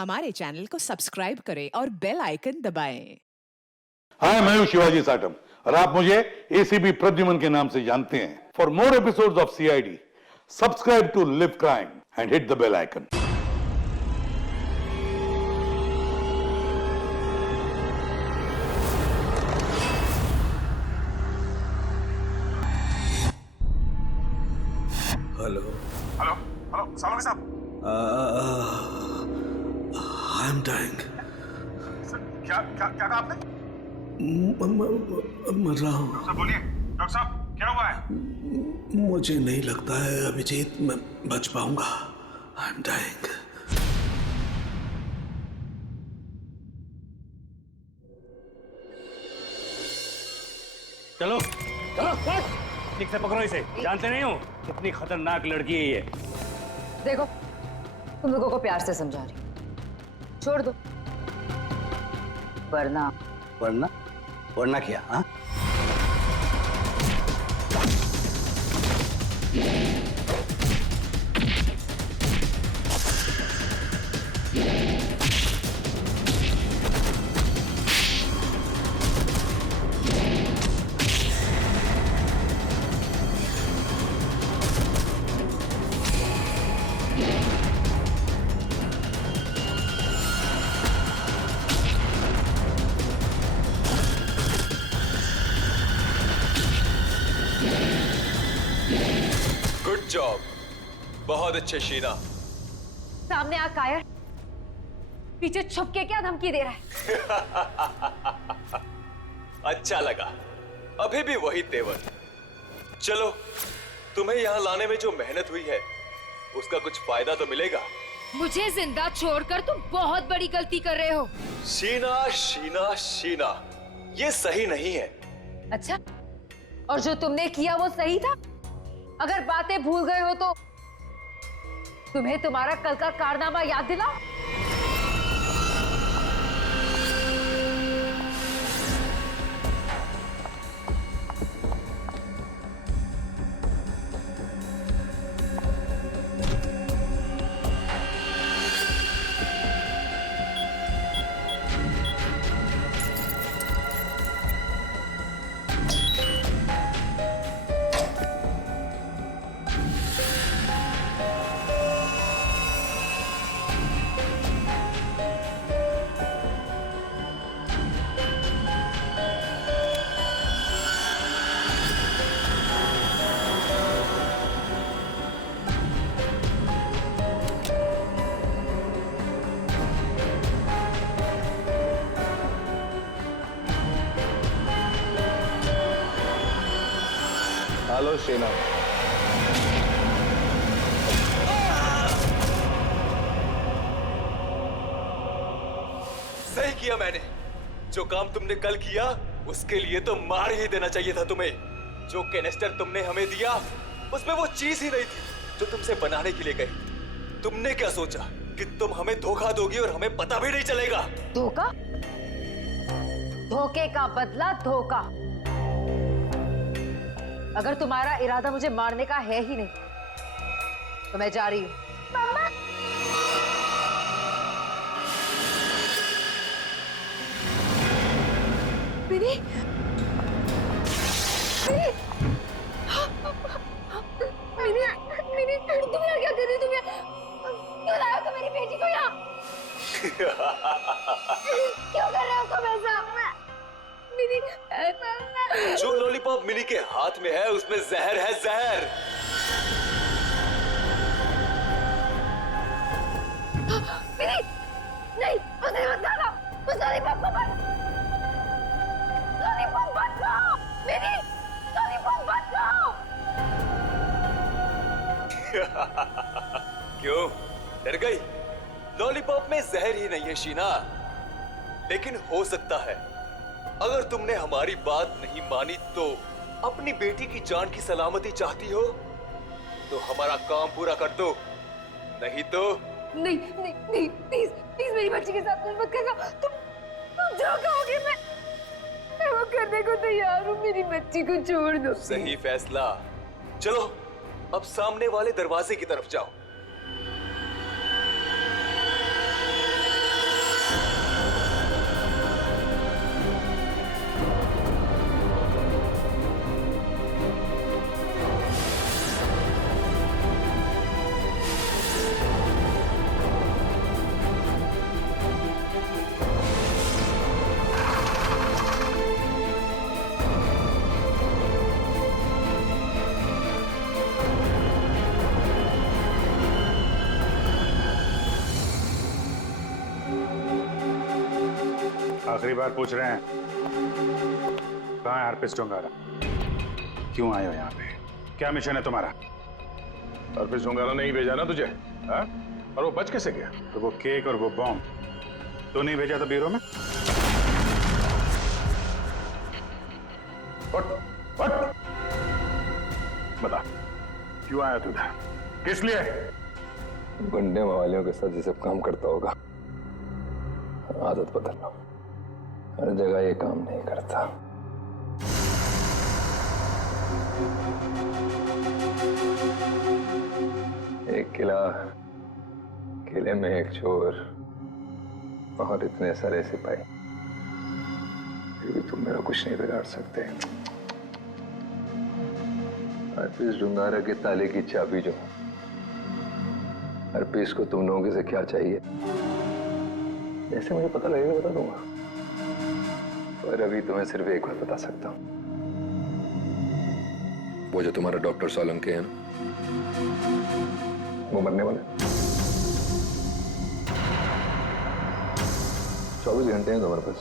हमारे चैनल को सब्सक्राइब करें और बेल आइकन दबाएं। हाय, मैं हूं शिवाजी साटम और आप मुझे एसीपी प्रद्युमन के नाम से जानते हैं। For more episodes of CID, subscribe to live crime and hit the bell icon. Hello hello hello Salvi साहब। I am dying. सर क्या क्या क्या कहा आपने? मर रहा हूँ। डॉक्टर साहब बोलिए। डॉक्टर साहब क्या हुआ है? मुझे नहीं लगता है अभिजीत मैं बच पाऊंगा। I am dying. चलो चलो ठीक से पकड़ो इसे। जानते नहीं हो कितनी खतरनाक लड़की है ये। देखो तुम लोगों को प्यार से समझा रही हूं, छोड़ दो वरना वरना वरना क्या? हाँ, गुड जॉब, बहुत अच्छे शीना। सामने आ कायर, पीछे छुप के क्या धमकी दे रहा है? अच्छा लगा, अभी भी वही तेवर। चलो, तुम्हें यहाँ लाने में जो मेहनत हुई है उसका कुछ फायदा तो मिलेगा। मुझे जिंदा छोड़कर तुम बहुत बड़ी गलती कर रहे हो। शीना शीना शीना, ये सही नहीं है। अच्छा, और जो तुमने किया वो सही था? अगर बातें भूल गए हो तो तुम्हें तुम्हारा कल का कारनामा याद दिलाओ। हेलो शीना। सही किया मैंने। जो काम तुमने कल किया उसके लिए तो मार ही देना चाहिए था तुम्हें। जो कैनिस्टर तुमने हमें दिया उसमें वो चीज ही नहीं थी जो तुमसे बनाने के लिए कही। तुमने क्या सोचा कि तुम हमें धोखा दोगी और हमें पता भी नहीं चलेगा? धोखा? धोखे का बदला धोखा। अगर तुम्हारा इरादा मुझे मारने का है ही नहीं तो मैं जा रही हूं। मम्मा! मिनी! मिनी! मिनी! तुम यहाँ क्या कर रही हो? तुम यहाँ क्यों लाए हो? तुम मेरी बेटी को यहाँ क्यों कर रहे हो तुम ऐसा? मिनी! जो लॉलीपॉप मिनी के हाथ में है उसमें जहर है, जहर। मिनी! नहीं, उसे मत खाना। उस लॉलीपॉप को मत। लॉलीपॉप मत खाओ। मिनी! लॉलीपॉप मत खाओ। क्यों डर गई? लॉलीपॉप में जहर ही नहीं है शीना, लेकिन हो सकता है अगर तुमने हमारी बात नहीं मानी तो अपनी बेटी की जान की सलामती चाहती हो तो हमारा काम पूरा कर दो, नहीं तो नहीं नहीं नहीं, प्लीज प्लीज मेरी बच्ची के साथ मत करना। तुम जो कहोगे मैं वो करने को तैयार हूँ। मेरी बच्ची को छोड़ दो। सही फैसला। चलो अब सामने वाले दरवाजे की तरफ जाओ। आखिरी बार पूछ रहे हैं, कहाँ है हरप्रीत डोंगारा? क्यों आए हो यहाँ पे? क्या मिशन है तुम्हारा? हरप्रीत डोंगारा ने ही भेजा ना तुझे, हाँ? और वो बच कैसे गया? तो वो केक और वो बॉम्ब तो नहीं भेजा था ब्यूरो में? उठ! बता, क्यों आया तू इधर? किस लिए? गुंडे मवालियों के साथ ये सब काम करता होगा। आदत बदल लो, हर जगह ये काम नहीं करता। एक किला, किले में एक चोर और इतने सारे सिपाही, फिर भी तुम मेरा कुछ नहीं बिगाड़ सकते। हरप्रीत डोंगारा के ताले की चाबी जो, हरप्रीत को तुम लोगों से क्या चाहिए जैसे मुझे पता लगेगा बता दूंगा, पर अभी तुम्हें सिर्फ एक बात बता सकता हूं। वो जो तुम्हारा डॉक्टर सोलंकी है ना, वो मरने वाला है। 24 घंटे हैं तुम्हारे पास,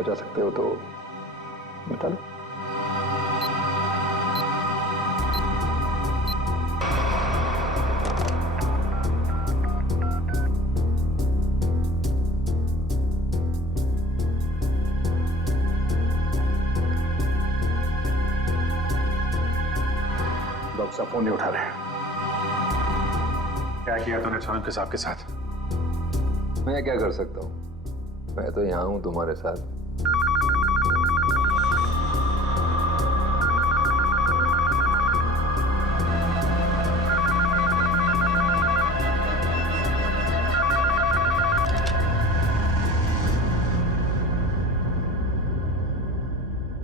बचा सकते हो तो बता लो। डॉक्टर साहब फोन नहीं उठा रहे। क्या किया तूने सोलंकी साहब के साथ? मैं क्या कर सकता हूँ? मैं तो यहाँ हूँ तुम्हारे साथ।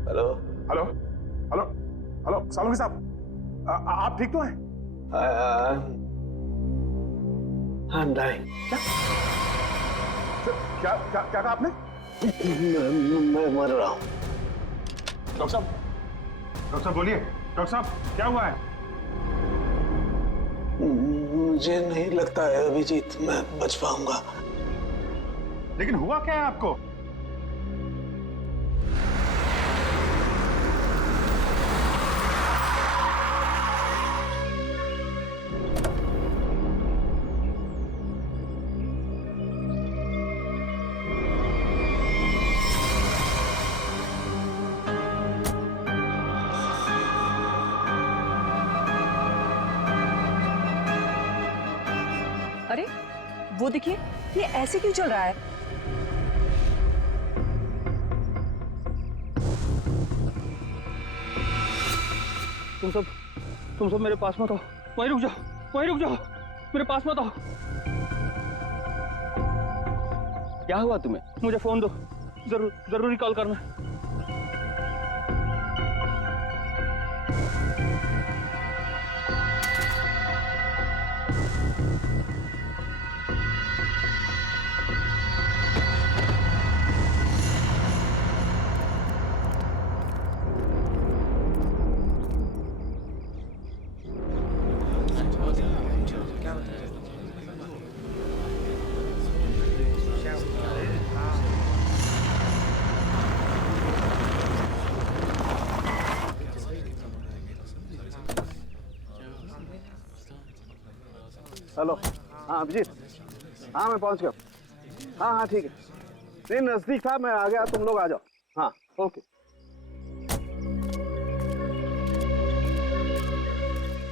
Hello hello hello hello Solanki साहब, आप ठीक तो हैं? I'm dying. क्या क्या क्या कहा आपने? मैं मर रहा हूँ। डॉक्टर साहब बोलिए। डॉक्टर साहब क्या हुआ है? मुझे नहीं लगता है अभिजीत मैं बच पाऊंगा। लेकिन हुआ क्या है आपको? अरे वो देखिए, ये ऐसे क्यों चल रहा है? तुम सब मेरे पास मत आओ, वहीं रुक जाओ, मेरे पास मत आओ। क्या हुआ तुम्हें? मुझे फोन दो, जरूरी कॉल करना। हेलो, हाँ अभिजीत, हाँ मैं पहुंच गया। हाँ ठीक है, नहीं नजदीक था, मैं आ गया, तुम लोग आ जाओ। हाँ ओके।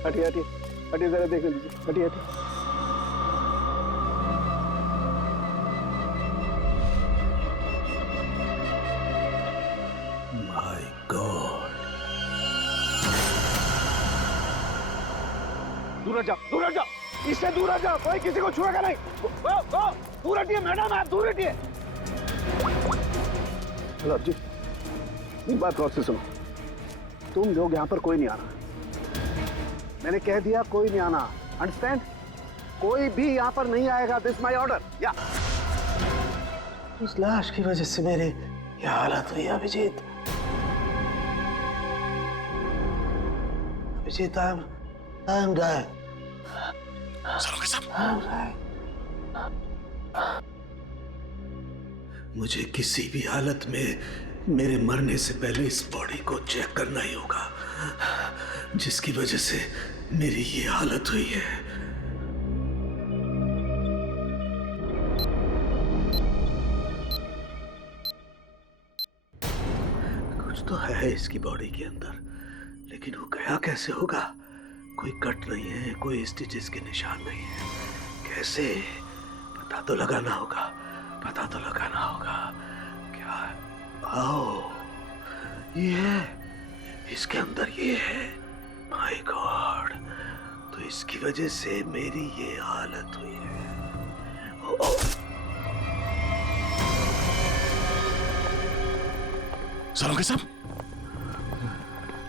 हटिए जरा देख लीजिए, हटिए। My god. दूर हट जाओ, इससे दूर हट जाओ, कोई किसी को छुएगा नहीं। दूर हटिए मैडम, आप दूर हटिए। हेलो जी, एक बात गौर से सुनो, तुम लोग यहाँ पर कोई नहीं आना। मैंने कह दिया कोई नहीं आना, अंडरस्टैंड? कोई भी यहाँ पर नहीं आएगा, दिस माय ऑर्डर। या उस लाश की वजह से मेरे ये हालत हुई Abhijeet. Abhijeet I am dying. मुझे किसी भी हालत में मेरे मरने से पहले इस बॉडी को चेक करना ही होगा, जिसकी वजह से मेरी ये हालत हुई है। कुछ तो है इसकी बॉडी के अंदर, लेकिन वो गया कैसे होगा? कोई कट नहीं है, कोई स्टिचेस के निशान नहीं है। कैसे? पता तो लगाना होगा, पता तो लगाना होगा। क्या? आओ, ये है, इसके अंदर ये है। माय गॉड, तो इसकी वजह से मेरी ये हालत हुई है। ओ, ओ। सालों साहब,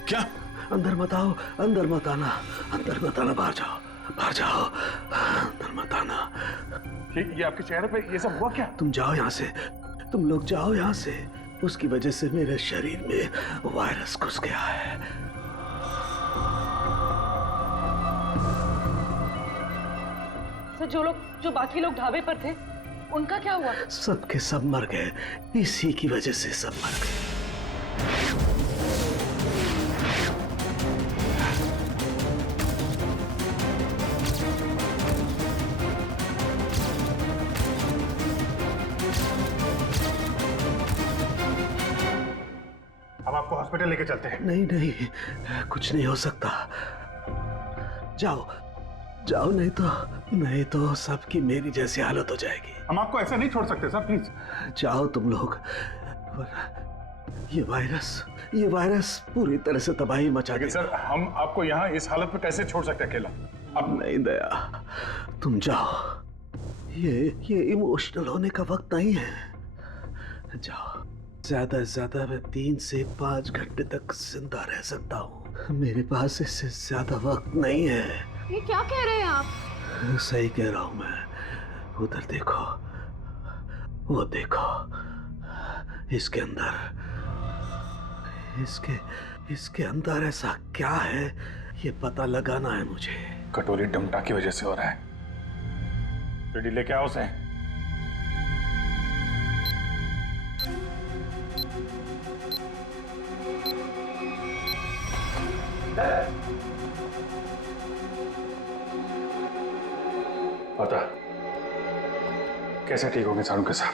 क्या? अंदर मत आओ, अंदर मत आना, अंदर मत आना, बाहर जाओ, बाहर जाओ, अंदर मत आना। ये आपके चेहरे पे ये सब हुआ क्या? तुम जाओ यहाँ से, तुम लोग जाओ यहाँ से। उसकी वजह से मेरे शरीर में वायरस घुस गया है। सर, जो बाकी लोग ढाबे पर थे, उनका क्या हुआ? सबके सब मर गए, इसी की वजह से सब मर गए। अब आपको हॉस्पिटल लेके चलते हैं। नहीं नहीं, कुछ नहीं हो सकता। जाओ जाओ, नहीं तो सबकी मेरी जैसी हालत हो जाएगी। हम आपको ऐसे नहीं छोड़ सकते सर, प्लीज। जाओ तुम लोग, ये वायरस पूरी तरह से तबाही मचा लेकिन देगा। सर, हम आपको यहाँ इस हालत में कैसे छोड़ सकते अकेला? अब नहीं दया, तुम जाओ। ये इमोशनल होने का वक्त नहीं है। जाओ। ज्यादा से ज्यादा मैं 3 से 5 घंटे तक जिंदा रह सकता हूँ। मेरे पास इससे ज्यादा वक्त नहीं है। ये क्या कह रहे हैं आप? सही कह रहा हूँ मैं। उधर देखो, वो देखो, इसके इसके अंदर ऐसा क्या है, ये पता लगाना है मुझे। कटोरी डमटा की वजह से हो रहा है। रेडी लेके आओ उसे। पता कैसे ठीक होंगे सारू के साथ?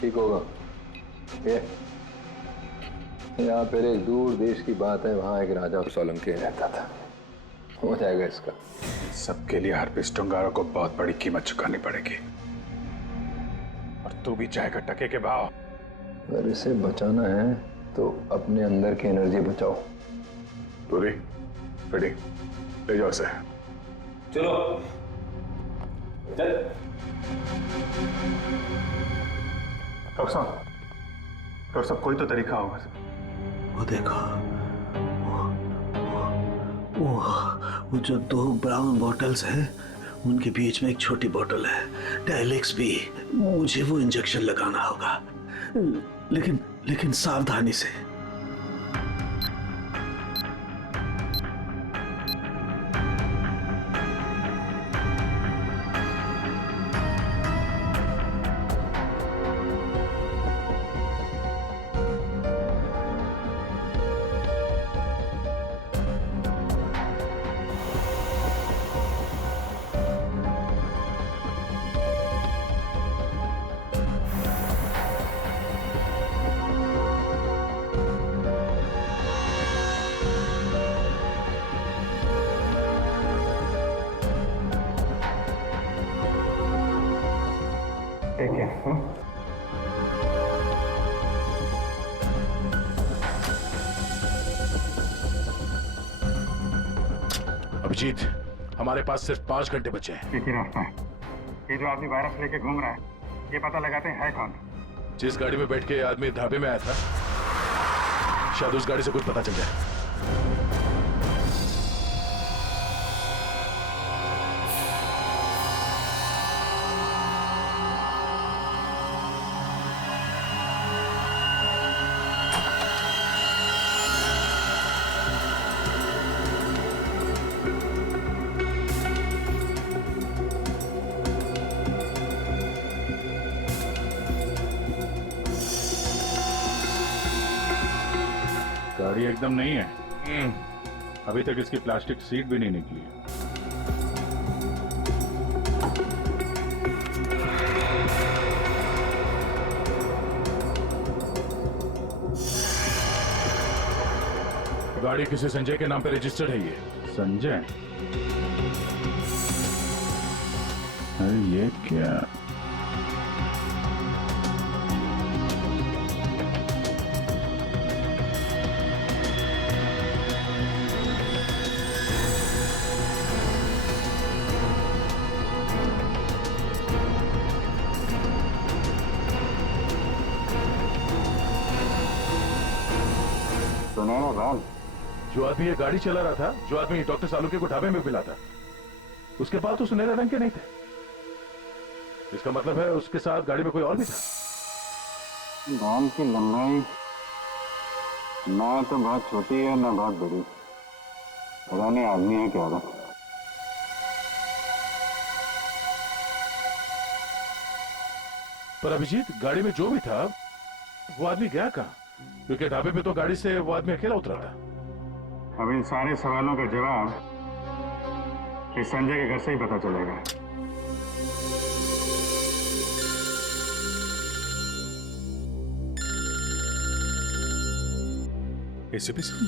ठीक होगा। ये यहाँ पर एक दूर देश की बात है, वहाँ एक राजा सोलंकी रहता था। हो जाएगा इसका। सबके लिए हार्पिस टंगारा को बहुत बड़ी कीमत चुकानी पड़ेगी, और तू भी चाहेगा टके के भाव। अगर इसे बचाना है तो अपने अंदर की एनर्जी बचाओ। पूरी रेडी, ले जाओ इसे। चलो चल। डॉक्टर साहब, कोई तो तरीका होगा। वो देखो, वो जो 2 ब्राउन बॉटल्स हैं, उनके बीच में एक छोटी बॉटल है डायलेक्स भी। मुझे वो इंजेक्शन लगाना होगा, लेकिन सावधानी से। ठीक है। अभिजीत, हमारे पास सिर्फ 5 घंटे बचे हैं। एक ही रास्ता है। ये जो आदमी वायरस लेके घूम रहा है, ये पता लगाते हैं है कौन। जिस गाड़ी में बैठ के आदमी ढाबे में आया था, शायद उस गाड़ी से कुछ पता चल जाए। गाड़ी एकदम नहीं है। अभी तक इसकी प्लास्टिक सीट भी नहीं निकली है। गाड़ी किसी संजय के नाम पे रजिस्टर्ड है। ये संजय? अरे ये क्या? सुनो ना राम, जो आदमी ये गाड़ी चला रहा था, जो आदमी डॉक्टर सालुके को ढाबे में मिला था, उसके पास तो सुनहरे रंग के नहीं थे। इसका मतलब है उसके साथ गाड़ी में कोई और भी था। बाल की लंबाई ना तो बहुत छोटी है ना बहुत बड़ी, पता नहीं आदमी है क्या था। पर अभिजीत, गाड़ी में जो भी था वो आदमी गया कहाँ? क्योंकि ढाबे पे तो गाड़ी से वो आदमी अकेला उतरा था। अब इन सारे सवालों का जवाब इस संजय के घर से ही पता चलेगा। एसीपी साहब,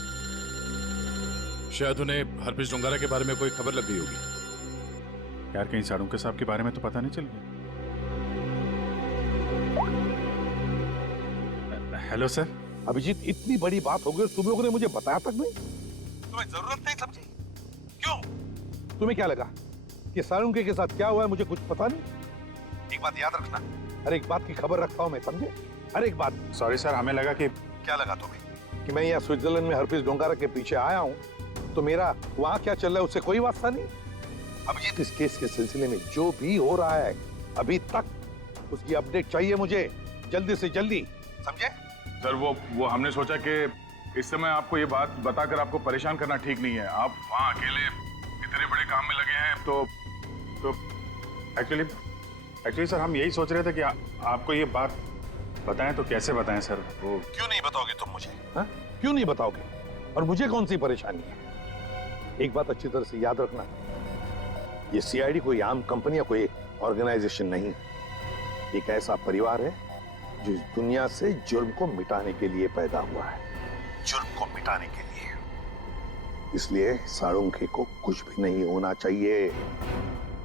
शायद उन्हें हरप्रीत डोंगारा के बारे में कोई खबर लग गई होगी। यार कहीं साड़ुंके साहब के बारे में तो पता नहीं चल गया? Hello sir. अभिजीत, इतनी बड़ी बात हो गई, तुम लोगों ने मुझे बताया तक नहीं? तुम्हें जरूरत नहीं समझी? क्यों? तुम्हें क्या लगा कि साळुंके के साथ क्या हुआ है मुझे कुछ पता नहीं? एक बात याद रखना, हर एक बात की खबर रखता हूं मैं, समझे? हर एक बात। सॉरी सर, हमें लगा कि क्या लगा तुम्हें? कि मैं यहाँ स्विट्जरलैंड में हरप्रीत डोंगारा के पीछे आया हूँ, तो मेरा वहां क्या चल रहा है उससे कोई वास्ता नहीं? अभिजीत, इस केस के सिलसिले में जो भी हो रहा है अभी तक, उसकी अपडेट चाहिए मुझे, जल्दी से जल्दी, समझे? सर वो हमने सोचा कि इस समय आपको ये बात बताकर आपको परेशान करना ठीक नहीं है। आप वहाँ अकेले इतने बड़े काम में लगे हैं तो एक्चुअली सर हम यही सोच रहे थे कि आपको ये बात बताएं तो कैसे बताएं सर? वो क्यों नहीं बताओगे तुम मुझे? हाँ? क्यों नहीं बताओगे? और मुझे कौन सी परेशानी है? एक बात अच्छी तरह से याद रखना, ये सीआईडी कोई आम कंपनी या कोई ऑर्गेनाइजेशन नहीं, एक ऐसा परिवार है जो इस दुनिया से जुर्म को मिटाने के लिए पैदा हुआ है, जुर्म को मिटाने के लिए। इसलिए साळुंके को कुछ भी नहीं होना चाहिए,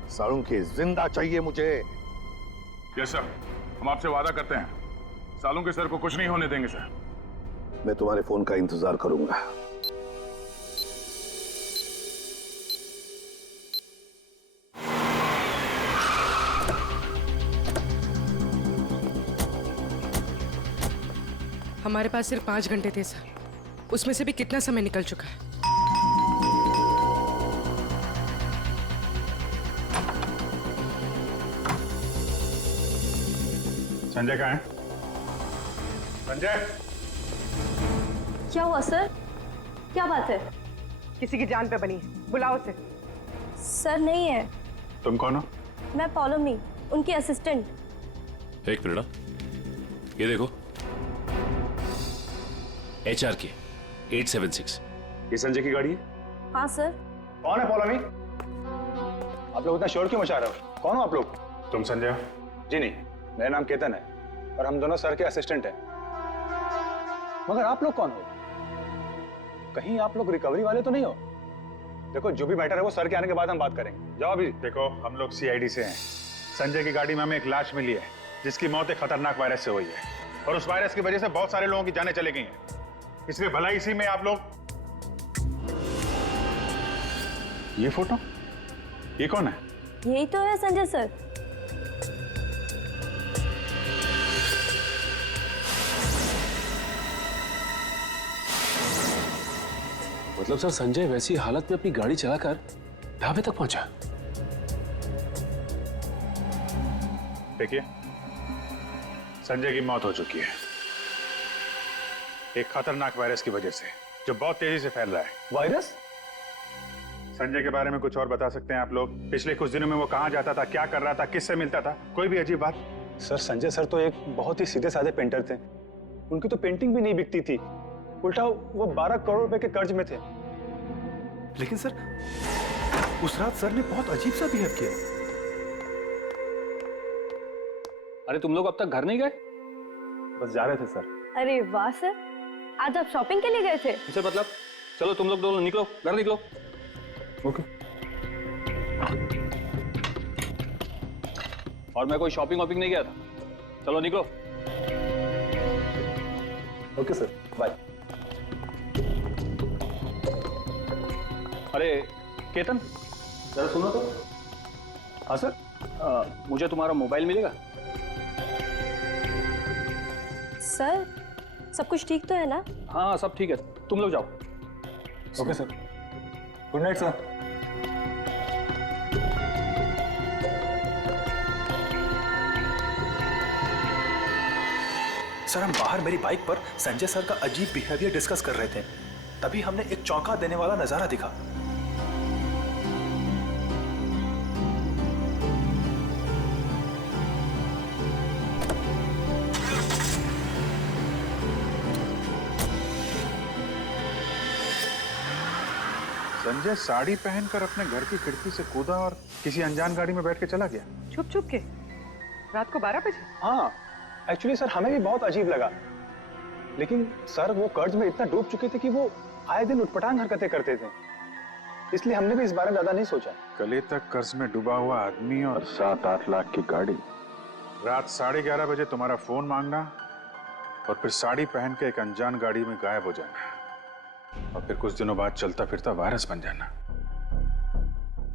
साळुंके जिंदा चाहिए मुझे। यस सर, हम आपसे वादा करते हैं साळुंके सर को कुछ नहीं होने देंगे सर। मैं तुम्हारे फोन का इंतजार करूंगा। हमारे पास सिर्फ 5 घंटे थे सर, उसमें से भी कितना समय निकल चुका है। संजय कहाँ है? संजय! क्या हुआ सर? क्या बात है? किसी की जान पे बनी है, बुलाओ उसे। सर नहीं है। तुम कौन हो? मैं पौलोमी, उनकी असिस्टेंट। एक मिनट, ये देखो, HRK 876। ये संजय की गाड़ी है? हाँ सर। कौन है पौलोमी? आप लोग इतना शोर क्यों मचा रहे हो? कौन हो आप लोग? तुम संजय हो? जी नहीं, मेरा नाम केतन है और हम दोनों सर के असिस्टेंट हैं। मगर आप लोग कौन हो? कहीं आप लोग रिकवरी वाले तो नहीं हो? देखो, जो भी मैटर है वो सर के आने के बाद हम बात करेंगे। जाओ अभी। देखो, हम लोग CID से हैं। संजय की गाड़ी में हमें एक लाश मिली है जिसकी मौत एक खतरनाक वायरस से हुई है और उस वायरस की वजह से बहुत सारे लोगों की जानें चली गई हैं। इसलिए भला इसी में आप लोग। ये फोटो, ये कौन है? यही तो है संजय सर। मतलब सर, संजय वैसी हालत में अपनी गाड़ी चलाकर ढाबे तक पहुंचा। देखिए, संजय की मौत हो चुकी है एक खतरनाक वायरस की वजह से, जो बहुत तेजी से फैल रहा है। वायरस? संजय के बारे में कुछ और बता सकते हैं आप लोग? पिछले कुछ दिनों में वो कहाँ जाता था, क्या कर रहा था, किससे मिलता था? कोई भी अजीब बात? सर, संजय सर तो एक बहुत ही सीधे साधे पेंटर थे। उनकी तो पेंटिंग भी नहीं बिकती थी, उल्टा वो 12 करोड़ रुपए के कर्ज में थे। लेकिन सर, उस रात सर ने बहुत अजीब सा बिहेव किया। अरे तुम लोग अब तक घर नहीं गए? बस जा रहे थे सर। अरे वाह सर, आज आप शॉपिंग के लिए गए थे? इसे मतलब चलो तुम लोग दोनों निकलो, घर निकलो। ओके। और मैं कोई शॉपिंग वॉपिंग नहीं गया था, चलो निकलो। Okay sir, bye. अरे केतन, जरा सुनो तो। हाँ सर, मुझे तुम्हारा मोबाइल मिलेगा? सर, सब कुछ ठीक तो है ना? हाँ सब ठीक है, तुम लोग जाओ। Okay sir, good night sir. Sir, हम बाहर मेरी बाइक पर संजय सर का अजीब बिहेवियर डिस्कस कर रहे थे, तभी हमने एक चौंका देने वाला नजारा दिखा। संजय साड़ी पहनकर अपने घर की खिड़की से कूदा और किसी अनजान गाड़ी में बैठ के चला गया। छुप छुप के रात को 12 बजे? हाँ, एक्चुअली सर हमें भी बहुत अजीब लगा, लेकिन सर वो कर्ज में इतना डूब चुके थे कि वो आए दिन उटपटांग हरकतें करते थे, इसलिए हमने भी इस बारे में ज्यादा नहीं सोचा। कल तक कर्ज में डूबा हुआ आदमी और 7-8 लाख की गाड़ी, रात 11:30 बजे तुम्हारा फोन मांगना और फिर साड़ी पहन के एक अनजान गाड़ी में गायब हो जाना और फिर कुछ दिनों बाद चलता फिरता वायरस बन जाना,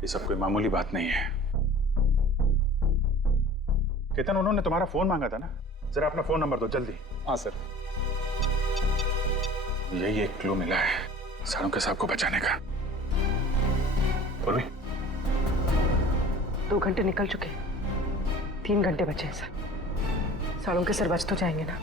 ये सब कोई मामूली बात नहीं है। केतन, उन्होंने तुम्हारा फोन मांगा था ना, जरा अपना फोन नंबर दो जल्दी। हाँ सर। यही एक क्लू मिला है सालुंके साहब को बचाने का। पूर्वी, 2 घंटे निकल चुके, 3 घंटे बचे हैं सर। सालुंके सर बच तो जाएंगे ना?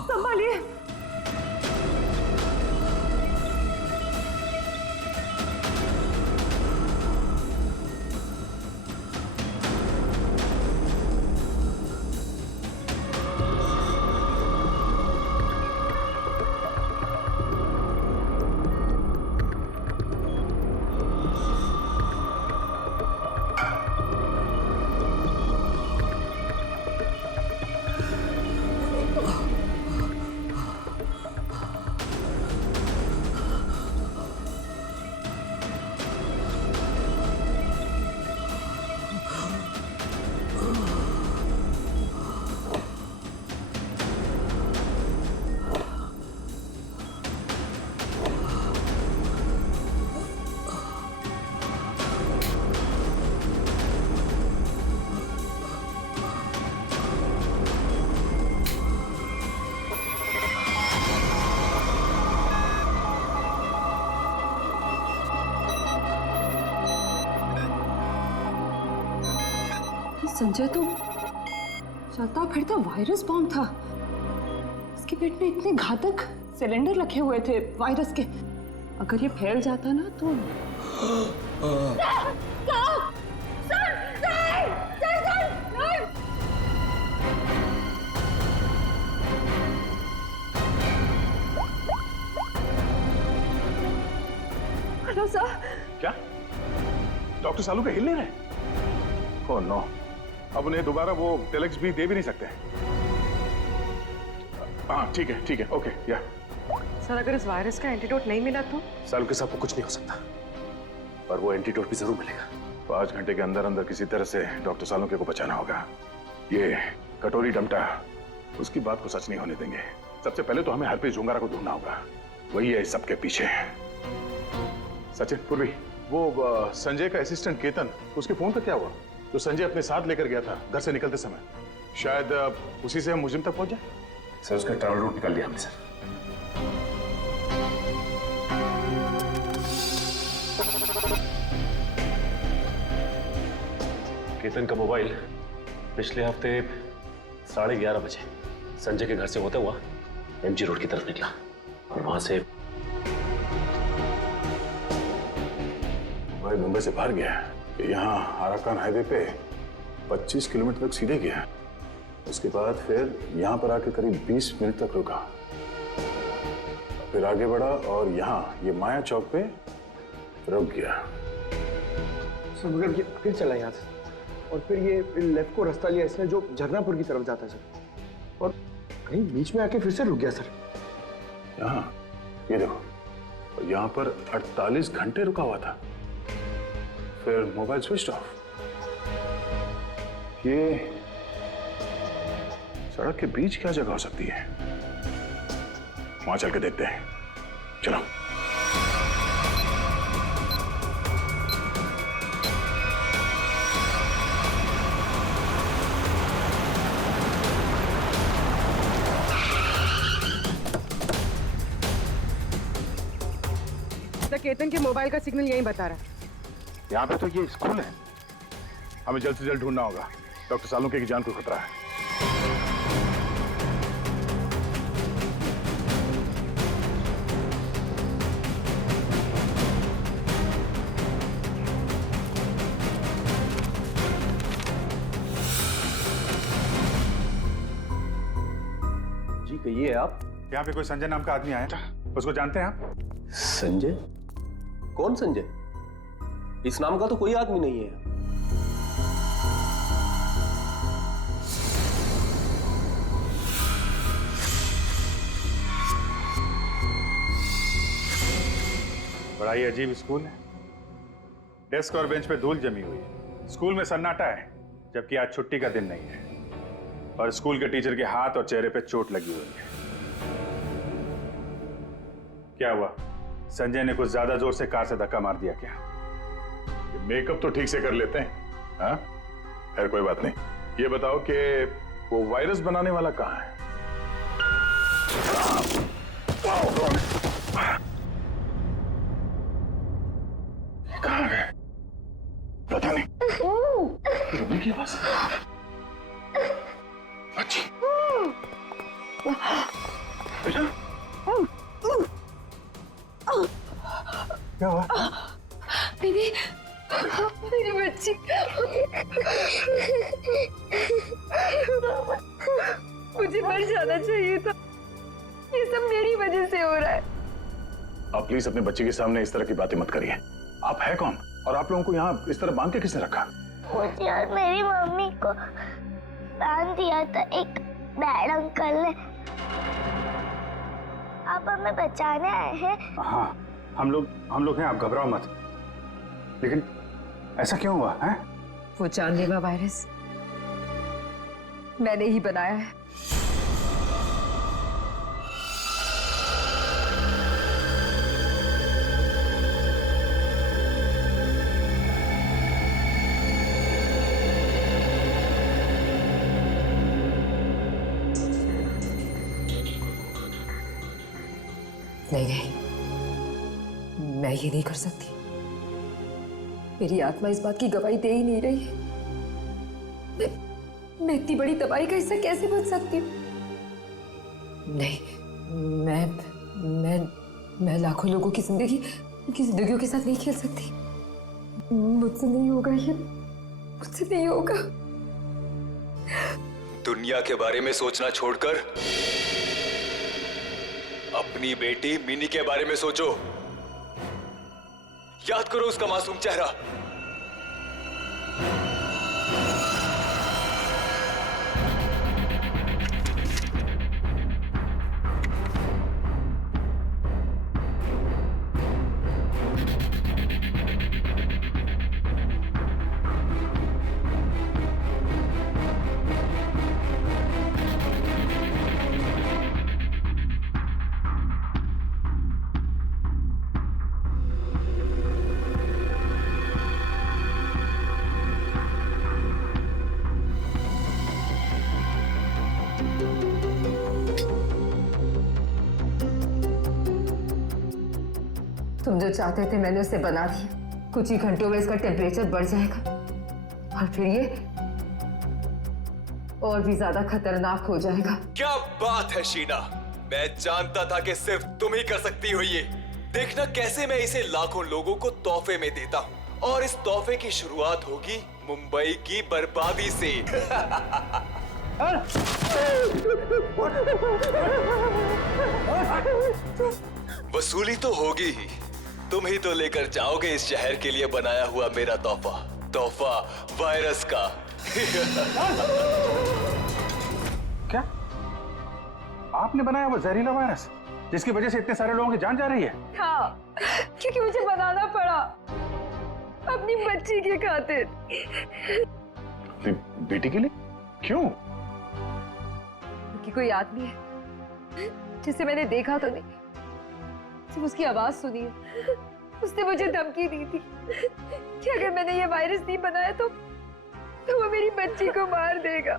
संभालिए। संजय तो चलता फिरता वायरस बॉम्ब था। इसके पेट में इतने घातक सिलेंडर रखे हुए थे वायरस के, अगर ये फैल जाता ना तो हेलो सर। क्या डॉक्टर सालू के हिल नहीं रहे? ओह नो, अब उन्हें दोबारा वो टेलेक्स भी दे भी नहीं सकते। हाँ ठीक है, ओके या। सर, अगर इस वायरस का एंटीडोट नहीं मिला तो? सालुंके साहब को कुछ नहीं हो सकता, पर वो एंटीडोट भी जरूर मिलेगा। 5 घंटे के अंदर अंदर किसी तरह से डॉक्टर सालुंके को बचाना होगा। ये कटोरी डमटा उसकी बात को सच नहीं होने देंगे। सबसे पहले तो हमें हरप्रीत जोंगारा को ढूंढना होगा। वही है इस सबके पीछे। सचिन, पूर्वी, वो संजय का असिस्टेंट केतन, उसके फोन पर क्या हुआ? जो संजय अपने साथ लेकर गया था घर से निकलते समय, शायद उसी से हम मुजिम तक पहुंच जाए। सर उसका ट्रैवल रूट निकाल दिया हमने सर। केतन का मोबाइल पिछले हफ्ते 11:30 बजे संजय के घर से होता हुआ एमजी रोड की तरफ निकला और वहां से भाई मुंबई से बाहर गया। यहाँ आराकान हाईवे पे 25 किलोमीटर तक सीधे गया। उसके बाद फिर यहाँ पर आके करीब 20 मिनट तक रुका, फिर आगे बढ़ा और यहाँ ये माया चौक पे रुक गया। सर मगर ये फिर चला यहाँ से और फिर ये लेफ्ट को रास्ता लिया इसने जो झरनापुर की तरफ जाता है सर, और कहीं बीच में आके फिर से रुक गया सर। यहाँ ये देखो, यहाँ पर 48 घंटे रुका हुआ था, फिर मोबाइल स्विच ऑफ। ये सड़क के बीच क्या जगह हो सकती है? वहां चल के देखते हैं, चलो। केतन के मोबाइल का सिग्नल यही बता रहा है। यहाँ पे तो ये स्कूल है, हमें जल्द से जल्द ढूंढना होगा। डॉक्टर सालुंके की जान को खतरा है। जी कहिए आप। यहाँ पे कोई संजय नाम का आदमी आया था, उसको जानते हैं आप? संजय? कौन संजय? इस नाम का तो कोई आदमी नहीं है। बड़ा ही अजीब स्कूल है। डेस्क और बेंच पे धूल जमी हुई है। स्कूल में सन्नाटा है, जबकि आज छुट्टी का दिन नहीं है। और स्कूल के टीचर के हाथ और चेहरे पे चोट लगी हुई है। क्या हुआ? संजय ने कुछ ज्यादा जोर से कार से धक्का मार दिया क्या? मेकअप तो ठीक से कर लेते हैं, हाँ? खैर कोई बात नहीं। ये बताओ कि वो वायरस बनाने वाला कहाँ है? कहाँ है? पता नहीं। रुबी की आवाज। अच्छी। बेटा? क्या हुआ? दीदी, मेरी बच्ची। मुझे मर जाना चाहिए था। ये सब मेरी वजह से हो रहा है। आप प्लीज अपने बच्चे के सामने इस तरह की बातें मत करिए। आप है कौन? और आप लोगों को यहाँ इस तरह बांध के किसने रखा? मुझे और मेरी मम्मी को बांध दिया था एक बैड अंकल ने। आप हमें बचाने आए हैं? हाँ, हम लोग हैं, आप घबराओ मत। लेकिन ऐसा क्यों हुआ है? वो जानलेवा वायरस मैंने ही बनाया है। नहीं नहीं, मैं ये नहीं कर सकती। मेरी आत्मा इस बात की गवाही दे ही नहीं रही है। मैं इतनी बड़ी तबाही का हिस्सा कैसे बच सकती हूँ? नहीं, मैं लाखों लोगों की जिंदगियों के साथ नहीं खेल सकती। मुझसे नहीं होगा ये, मुझसे नहीं होगा। दुनिया के बारे में सोचना छोड़कर अपनी बेटी मिनी के बारे में सोचो। याद करो उसका मासूम चेहरा। तुम जो चाहते थे मैंने उसे बना दिया। कुछ ही घंटों में इसका टेम्परेचर बढ़ जाएगा और फिर ये और भी ज्यादा खतरनाक हो जाएगा। क्या बात है शीना, मैं जानता था कि सिर्फ तुम ही कर सकती हो ये। देखना कैसे मैं इसे लाखों लोगों को तोहफे में देता हूँ, और इस तोहफे की शुरुआत होगी मुंबई की बर्बादी से। वसूली तो होगी ही, तुम ही तो लेकर जाओगे इस शहर के लिए बनाया हुआ मेरा तोहफा, तोहफा वायरस का। क्या आपने बनाया वो जहरीला वायरस जिसकी वजह से इतने सारे लोगों की जान जा रही है? हाँ, क्योंकि मुझे बनाना पड़ा अपनी बच्ची के खातिर। बेटी के लिए? क्यों? कि कोई आदमी है जिसे मैंने देखा तो नहीं, सिर्फ उसकी आवाज सुनी है। उसने मुझे धमकी दी थी कि अगर मैंने ये वायरस नहीं बनाया तो वो मेरी बच्ची को मार देगा।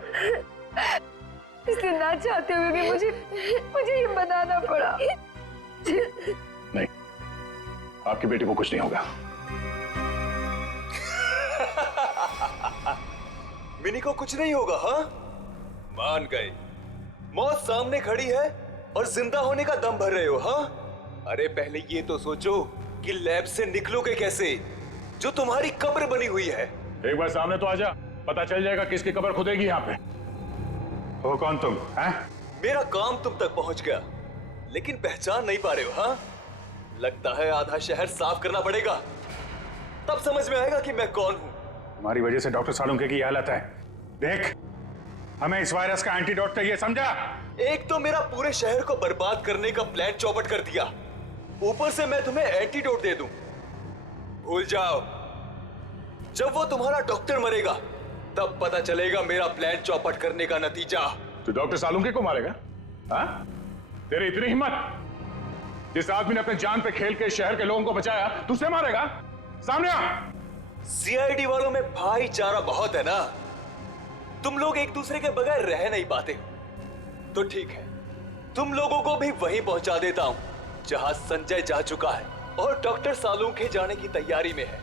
इसलिए ना चाहते हुए भी मुझे ये बनाना पड़ा। नहीं, आपकी बेटी को कुछ नहीं होगा। मिनी को कुछ नहीं होगा? हाँ, मान गए। मौत सामने खड़ी है और जिंदा होने का दम भर रहे हो? हाँ, अरे पहले ये तो सोचो कि लैब से निकलोगे कैसे, जो तुम्हारी कब्र बनी हुई है। एक बार सामने तो आजा, पता चल जाएगा किसकी कब्र खुदेगी यहाँ पे। हो कौन तुम? हैं? मेरा काम तुम तक पहुंच गया, लेकिन पहचान नहीं पा रहे हो? हाँ, लगता है आधा शहर साफ करना पड़ेगा, तब समझ में आएगा कि मैं कौन हूँ। हमारी वजह से डॉक्टर सालुंके की हालत है। देख, हमें इस वायरस का एंटीडोट चाहिए, समझा? एक तो मेरा पूरे शहर को बर्बाद करने का प्लान चौपट कर दिया, ऊपर से मैं तुम्हें एंटीडोट दे दूं। भूल जाओ, जब वो तुम्हारा डॉक्टर मरेगा तब पता चलेगा मेरा प्लान चौपट करने का नतीजा। तू डॉक्टर सालुंके को मारेगा? हाँ? तेरी इतनी हिम्मत? जिस आदमी ने अपने जान पे खेल के शहर के लोगों को बचाया, तू उसे मारेगा? सामने आ। सीआईडी वालों में भाईचारा बहुत है ना, तुम लोग एक दूसरे के बगैर रह नहीं पाते हो। तो ठीक है, तुम लोगों को भी वहीं पहुंचा देता हूं जहां संजय जा चुका है और डॉक्टर सालुंके जाने की तैयारी में है,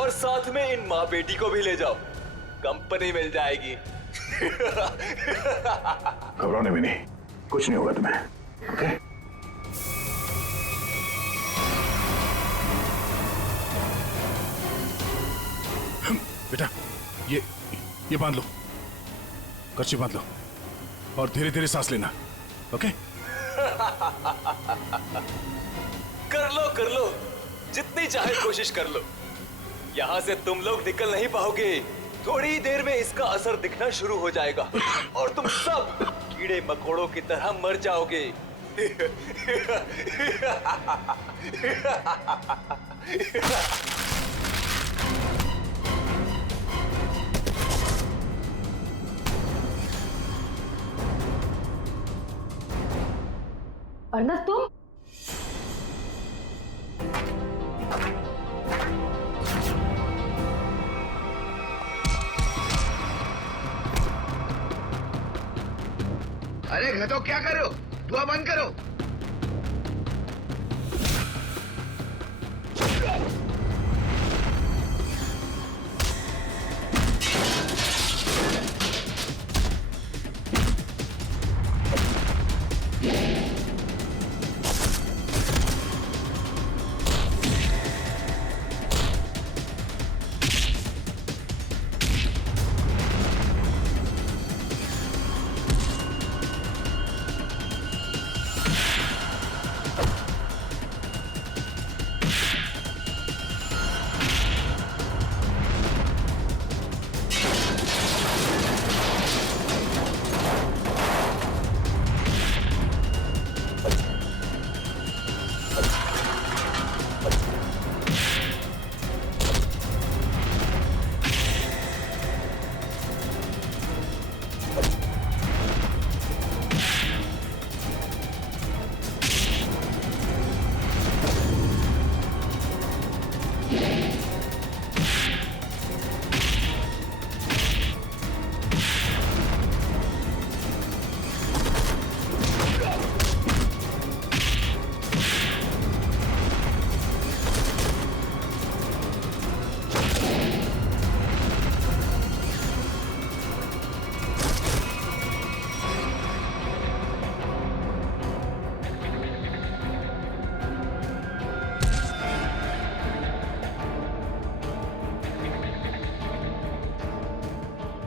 और साथ में इन माँ बेटी को भी ले जाओ, कंपनी मिल जाएगी। घबराने भी नहीं, कुछ नहीं होगा तुम्हें, ओके? बेटा, ये बांध लो, कर्ची बांध लो और धीरे धीरे सांस लेना, ओके? कर लो, जितनी चाहे कोशिश कर लो। यहां से तुम लोग निकल नहीं पाओगे, थोड़ी देर में इसका असर दिखना शुरू हो जाएगा और तुम सब कीड़े मकोड़ों की तरह मर जाओगे। अर्नब, तुम? अरे घटो, क्या कर रहे हो? धुआं बंद करो।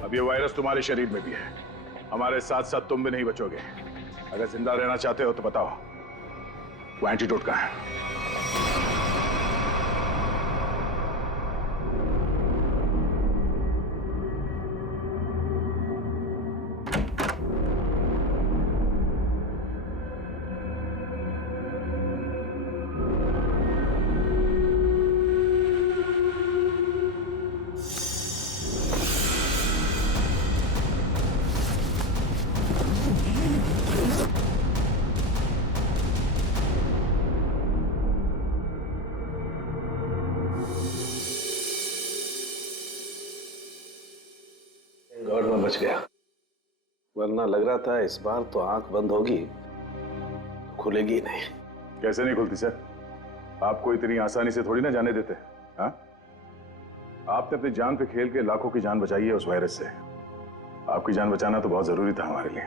अब ये वायरस तुम्हारे शरीर में भी है, हमारे साथ साथ तुम भी नहीं बचोगे। अगर जिंदा रहना चाहते हो तो बताओ, वो एंटीडोट कहाँ है? गॉड में बच गया, वरना लग रहा था इस बार तो आंख बंद होगी, खुलेगी नहीं। कैसे नहीं खुलती सर? आपको इतनी आसानी से थोड़ी ना जाने देते। हाँ, आपने अपनी जान पे खेल के लाखों की जान बचाई है उस वायरस से। आपकी जान बचाना तो बहुत जरूरी था हमारे लिए।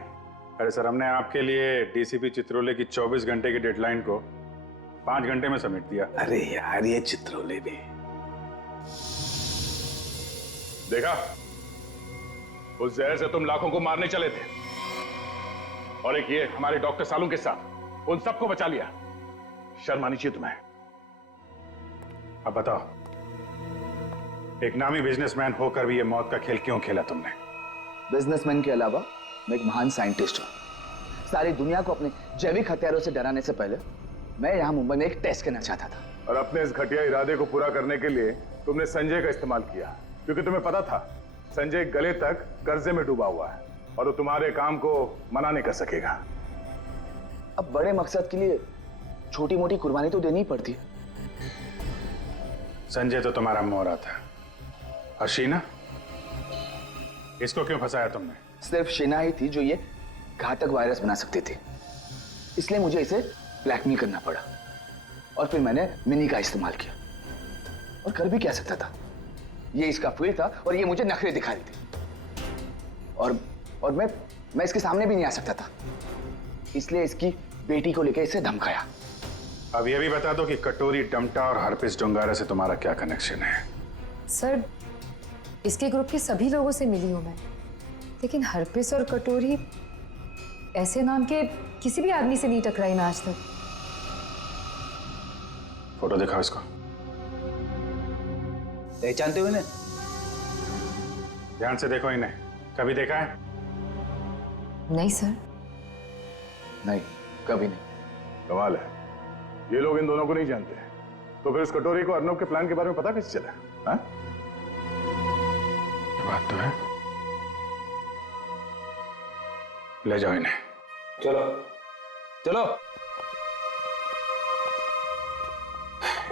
अरे सर, हमने आपके लिए डीसीपी चित्रोले की 24 घंटे की डेडलाइन को 5 घंटे में समेट दिया। अरे यार, ये चित्रोले भी देखा, उस जहर से तुम लाखों को मारने चले थे, और एक ये हमारे डॉक्टर सालू के साथ उन सबको बचा लिया। शर्म आनी चाहिए तुम्हें। अब बताओ, एक नामी बिजनेसमैन होकर भी ये मौत का खेल क्यों खेला तुमने? बिजनेसमैन के अलावा मैं एक महान साइंटिस्ट हूं। सारी दुनिया को अपने जैविक हथियारों से डराने से पहले मैं यहां मुंबई में एक टेस्ट करना चाहता था। और अपने इस घटिया इरादे को पूरा करने के लिए तुमने संजय का इस्तेमाल किया, क्योंकि तुम्हें पता था संजय गले तक कर्जे में डूबा हुआ है और वो तुम्हारे काम को मना नहीं कर सकेगा। अब बड़े मकसद के लिए छोटी मोटी कुर्बानी तो देनी ही पड़ती है। संजय तो तुम्हारा मोहरा था, और शीना, इसको क्यों फंसाया तुमने? सिर्फ शीना ही थी जो ये घातक वायरस बना सकती थी, इसलिए मुझे इसे ब्लैकमेल करना पड़ा। और फिर मैंने मिनी का इस्तेमाल किया, और कर भी क्या सकता था, ये इसका फील्ड था और ये मुझे नखरे दिखा रही थी। और मैं इसके सामने भी नहीं आ सकता था, इसलिए इसकी बेटी को लेकर इसे धमकाया। अब ये भी बता दो कि कटोरी डमटा और हरपिस डोंगारा से तुम्हारा क्या कनेक्शन है? सर, इसके ग्रुप के सभी लोगों से मिली हूं मैं, लेकिन हरपिस और कटोरी ऐसे नाम के किसी भी आदमी से नहीं टकराई मैं आज तक। फोटो दिखाओ इसको। पहचानते हो इन्हें? ध्यान से देखो इन्हें, कभी देखा है? नहीं सर। नहीं, कभी नहीं। कमाल है, ये लोग इन दोनों को नहीं जानते, तो फिर इस कटोरी को अर्नब के प्लान के बारे में पता कैसे चला? हाँ? बात तो है। ले जाओ इन्हें। चलो चलो।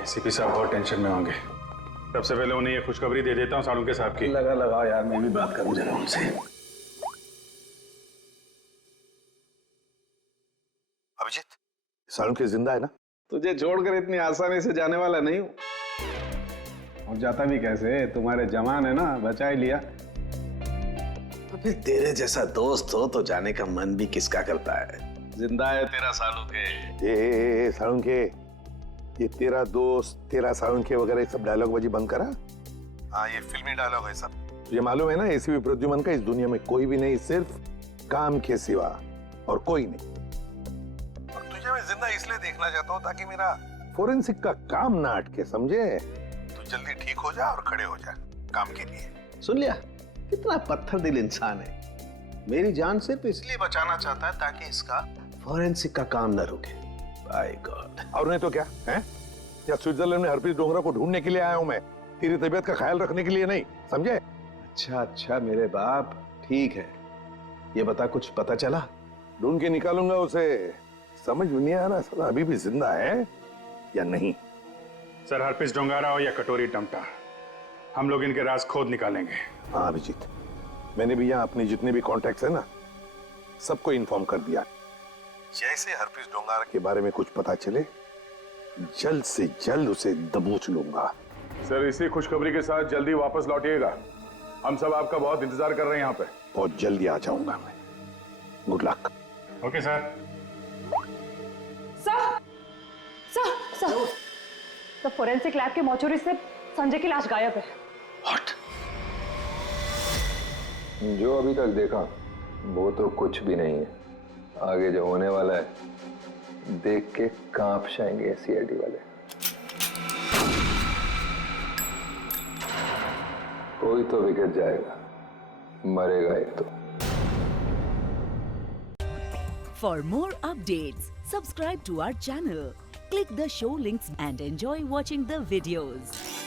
एसीपी साहब बहुत टेंशन में होंगे। सबसे पहले उन्हें ये खुशखबरी दे देता हूँ सालुंके साहब की। लगाओ यार, मैं भी बात करूं जरा उनसे। अभिजीत, सालुंके जिंदा है ना? तुझे छोड़कर इतनी आसानी से जाने वाला नहीं हूं। और जाता भी कैसे, तुम्हारे जवान है ना, बचा ही लिया। तो फिर तेरे जैसा दोस्त हो तो जाने का मन भी किसका करता है। जिंदा है तेरा सालुंके। सालुंके, ये तेरा दोस्त, तेरा सालुंके वगैरह सब डायलॉग बाजी बंद करा। हाँ, ये फिल्मी डायलॉग है सब। ये मालूम है ना, एसीपी प्रद्युमन का इस दुनिया में कोई भी नहीं, सिर्फ काम के सिवा और कोई नहीं। और तुझे मैं जिंदा इसलिए देखना चाहता हूँ ताकि मेरा फोरेंसिक का काम ना अटके, समझे? तू जल्दी ठीक हो जा और खड़े हो जा काम के लिए। सुन लिया, कितना पत्थर दिल इंसान है। मेरी जान सिर्फ इसलिए बचाना चाहता है ताकि इसका फोरेंसिक का काम न रुके। By God. और नहीं तो क्या है? या स्विट्जरलैंड में हरप्रीत डोंगरा को ढूंढने के लिए आया हूं मैं, तेरी तबीयत का ख्याल रखने के लिए नहीं, समझे? अच्छा मेरे बाप, ठीक है। ये बता, कुछ पता चला? ढूंढ के निकालूंगा उसे। समझ में नहीं आ रहा साला अभी भी जिंदा है या नहीं। सर, हरपिस डोंगारा हो या कटोरी डमटा, हम लोग इनके राज खोद निकालेंगे। हाँ अभिजीत, मैंने भी यहाँ अपने जितने भी कॉन्टैक्ट्स है ना, सबको इन्फॉर्म कर दिया। जैसे हरप्रीत डोंगारा के बारे में कुछ पता चले, जल्द से जल्द उसे दबोच लूंगा। सर, इसी खुशखबरी के साथ जल्दी वापस लौटिएगा। हम सब आपका बहुत इंतजार कर रहे हैं यहाँ पे। बहुत जल्दी आ जाऊंगा मैं। Good luck. Okay sir. Sir, forensic lab के मॉर्चरी से संजय की लाश गायब है। What? जो अभी तक देखा वो तो कुछ भी नहीं है। आगे जो होने वाला है देख के कांप जाएंगे सीआईडी वाले। कोई तो विकेट जाएगा, मरेगा एक तो। For more updates, subscribe to our channel, click the show links and enjoy watching the videos.